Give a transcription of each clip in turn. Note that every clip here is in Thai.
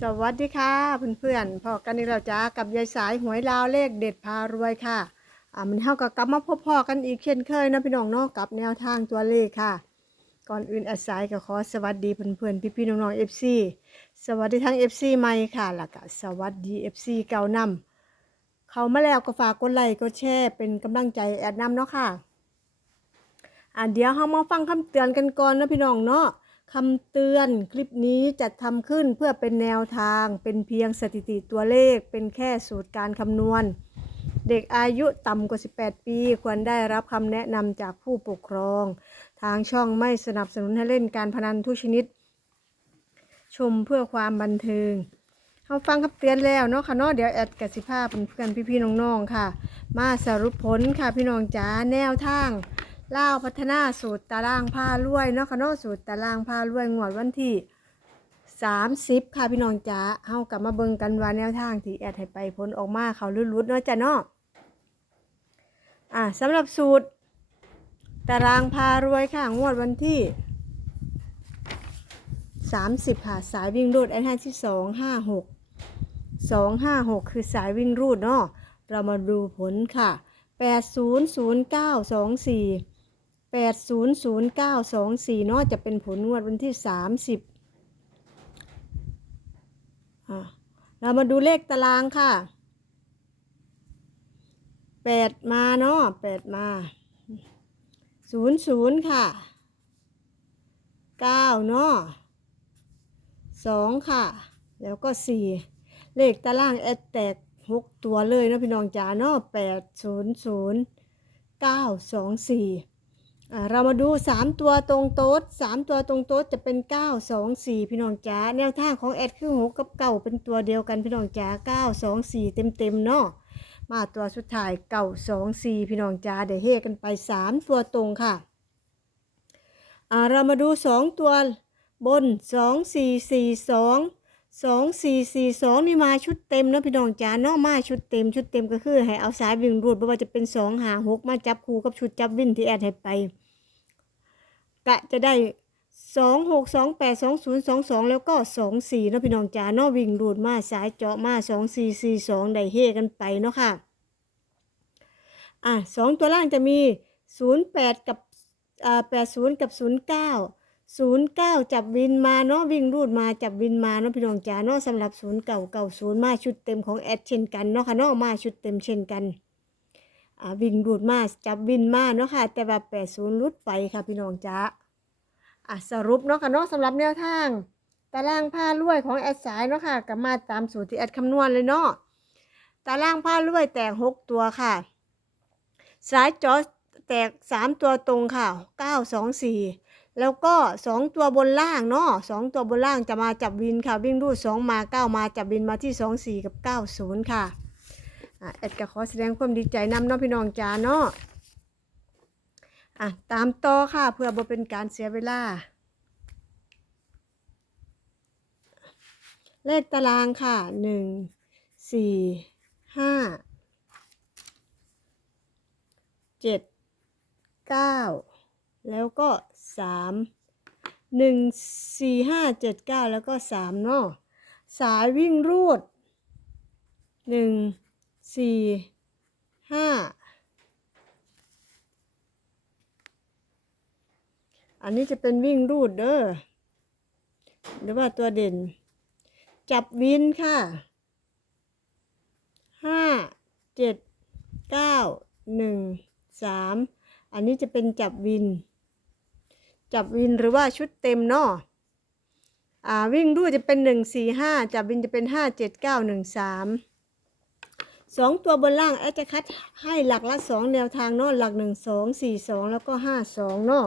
สวัสดีค่ะเพื่อนๆพอกันอีกแล้วจ้ากับยายสายหวยลาวเลขเด็ดพารวยค่ะอ่ามันเท่ากับกลับมาพบพ่อกันอีกเช่นเคยนะพี่น้องเนาะกับแนวทางตัวเลขค่ะ ก่อนอื่นอาสายก็ขอสวัสดีเพื่อนๆพี่ๆน้องๆเอฟซีสวัสดีทั้งเอฟซีใหม่ค่ะแล้วก็สวัสดีเอฟซีเก่านำเขามาแล้วก็ฝากกดไลค์กดแชร์เป็นกำลังใจแอดนำเนาะค่ะอะเดี๋ยวเรามาฟังคำเตือนกันก่อนนะพี่น้องเนาะ คำเตือนคลิปนี้จัดทำขึ้นเพื่อเป็นแนวทางเป็นเพียงสถิติตัวเลข เป็นแค่สูตรการคำนวณ เด็กอายุต่ำกว่า 18 ปี ควรได้รับคำแนะนำจากผู้ปกครอง ทางช่องไม่สนับสนุนให้เล่นการพนันทุกชนิด ชมเพื่อความบันเทิงเราฟังคำเตือนแล้วเนาะค่ะเนาะเดี๋ยวแอดกสิภาพเพื่อนพี่ๆน้องๆค่ะ มาสรุปผลค่ะพี่น้องจ๋าแนวทาง ล่าพัฒนาสูตรตารางผ้ารวยเนาะค่ะเนาะสูตรตารางผ้ารวยงวดวันที่30ค่ะพี่น้องจ๋าเฮากลับมาเบิ่งกันว่าแนวทางที่แอดให้ไปผลออกมาเขาลุ้นๆเนาะจ้ะเนาะอะสำหรับสูตร ตารางพารวยค่ะงวดวันที่ 30 ค่ะ สายวิ่งรูดแอดให้ที่256 256 คือสายวิ่งรูดเนาะเรามาดูผลค่ะ 800924 800924เนาะจะเป็นผลงวดวันที่ 30เรามาดูเลขตารางค่ะ 8 มาเนาะ8 มา 00 ค่ะ 9 เนาะ2 ค่ะ แล้วก็ 4 เลขตารางแอดแตก 6 ตัวเลยเนาะพี่น้องจ๋าเนาะ800 924อ่ เรามาดู 3 ตัวตรงโต๊ด3ตัวตรงโต๊ดจะเป็น 924 พี่น้องจ๋าแนวทางของแอดคือ6กับเก่าเป็นตัวเดียวกันพี่น้องจ๋า924 เต็มๆเนาะมาตัวสุดท้าย924 พี่น้องจ๋าได้เฮกันไป 3 ตัวตรงค่ะเรามาดู 2 ตัวบน 2442 2442นี่มาชุดเต็มเนาะพี่น้องจ๋าเนาะมาชุดเต็มชุดเต็มก็คือให้เอาสายวิ่งรูดบ่ว่าจะเป็น2หา6มาจับคู่กับชุดจับวิ่งที่แอดให้ไปกะจะได้2 6 2 8 2 0 2 2แปดสองศูนย์สองสองแล้วก็2 4เนาะพี่น้องจ๋าเนาะวิ่งรูดมาสายเจาะมา2 4 4 2ได้เฮกันไปเนาะค่ะอะสองตัวล่างจะมี08กับอ่า80กับศูนย์เก้า 09 09จับวินมาเนาะวิ่งรูดมาจับวินมาเนาะพี่น้องจ๋าเนาะสำหรับ0เก่าเก่า0มาชุดเต็มของแอดเช่นกันเนาะค่ะเนาะมาชุดเต็มเช่นกันอ่าวิ่งรูดมาจับวินมาเนาะค่ะ แต่ว่า80รุดไปค่ะพี่น้องจ๋าอะสรุปเนาะค่ะเนาะสำหรับแนวทางตารางผ้ารวยของแอดสายเนาะค่ะก็มาตามสูตรที่แอดคำนวณเลยเนาะตารางผ้ารวยแตกหกตัวค่ะ สายจอแตกสามตัวตรงค่ะเก้าสองสี่ แล้วก็สองตัวบนล่างเนาะสองตัวบนล่างจะมาจับวินค่ะ วิ่งรูดสองมาเก้ามาจับวินมาที่สองสี่กับเก้าศูนย์ค่ะอะแอดก็ขอแสดงความดีใจนำน้องพี่น้องจ้าเนาะอะตามต่อค่ะเพื่อบ่เป็นการเสียเวลา เลขตารางค่ะหนึ่งสี่ห้าเจ็ดเก้า แล้วก็สามหนึ่งสี่ห้าเจ็ดเก้าแล้วก็สามเนาะสายวิ่งรูดหนึ่งสี่ห้าอันนี้จะเป็นวิ่งรูดเด้อหรือว่าตัวเด่น จับวินค่ะห้าเจ็ดเก้าหนึ่งสามอันนี้จะเป็นจับวิน จับวินหรือว่าชุดเต็มเนาะอ่าวิ่งด้วยจะเป็นหนึ่งสี่ห้าจับวินจะเป็นห้าเจ็ดเก้าหนึ่งสามสองตัวบนล่างแอดจะคัดให้หลักละสองแนวทางเนาะหลักหนึ่งสองสี่สองแล้วก็ห้าสองเนาะ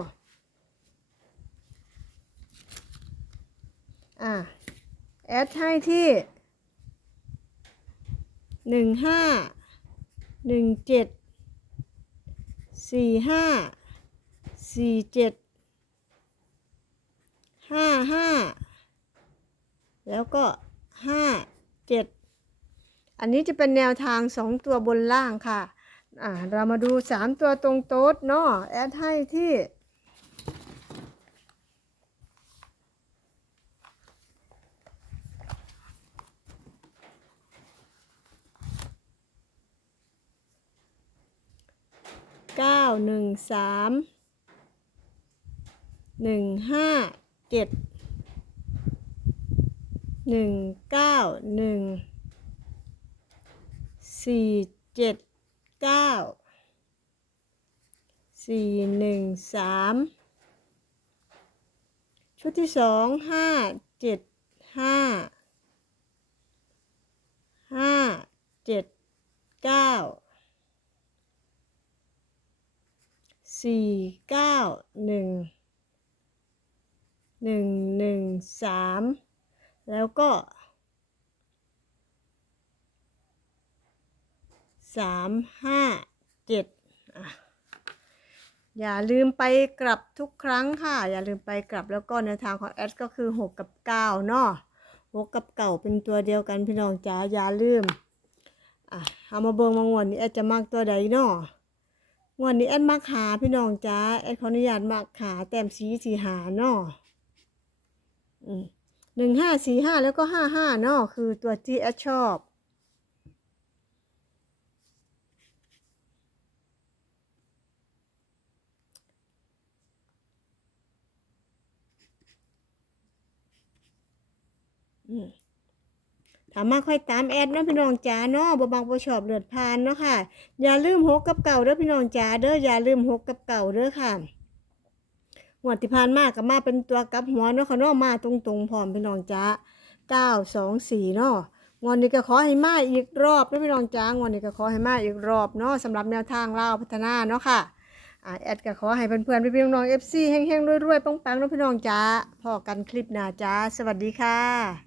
อ่าแอดให้ที่หนึ่งห้าหนึ่งเจ็ดสี่ห้าสี่เจ็ด ห้าห้าแล้วก็ห้าเจ็ดอันนี้จะเป็นแนวทางสองตัวบนล่างค่ะอ่าเรามาดูสามตัวตรงโต๊ดเนาะแอดให้ที่เก้าหนึ่งสามหนึ่งห้า เจ็ดหนึ่งเก้าหนึ่งสี่เจ็ดเก้าสี่หนึ่งสามชุดที่สองห้าเจ็ดห้าห้าเจ็ดเก้าสี่เก้าหนึ่ง หนึ่งหนึ่งสามแล้วก็สามห้าเจ็ดอย่าลืมไปกลับทุกครั้งค่ะ อย่าลืมไปกลับแล้วก็ในทางของแอดก็คือ 6 กับ9เนาะ6กับเก่าเป็นตัวเดียวกันพี่น้องจ๋าอย่าลืมอะเอามาเบิ่งมางวดนี้แอดจะมักตัวใดเนาะงวดนี้แอดมักหาพี่น้องจ๋าแอดขออนุญาตมักหาแต้มสีสีหาเนาะ หนึ่งห้าสี่ห้าแล้วก็ห้าห้าเนาะคือตัวที่แอดชอบถามมาค่อยตามแอดเนาะพี่น้องจ๋าเนาะบบางบ่ชอบเลือดพานเนาะค่ะ อย่าลืมหกกับเก่าเด้อพี่น้องจ๋าเด้ออย่าลืมหกกับเก่าเด้อค่ะ วดที่ผ่านมาก็มาเป็นตัวกับหัวเนาะค่ะเนาะมาตรงๆพร้อมพี่น้องจ้าเก้าสองสี่เนาะงอนนี้ก็ขอให้มาอีกรอบนะพี่น้องจ้างอนนี้ก็ขอให้มาอีกรอบเนาะสำหรับแนวทางเล่าพัฒนาเนาะค่ะอ่าแอดก็ขอให้เพื่อนๆพี่ๆน้องๆ FC แห้งๆรวยๆปังๆนะพี่น้องจ้าพอกันคลิปหน้าจ้า สวัสดีค่ะ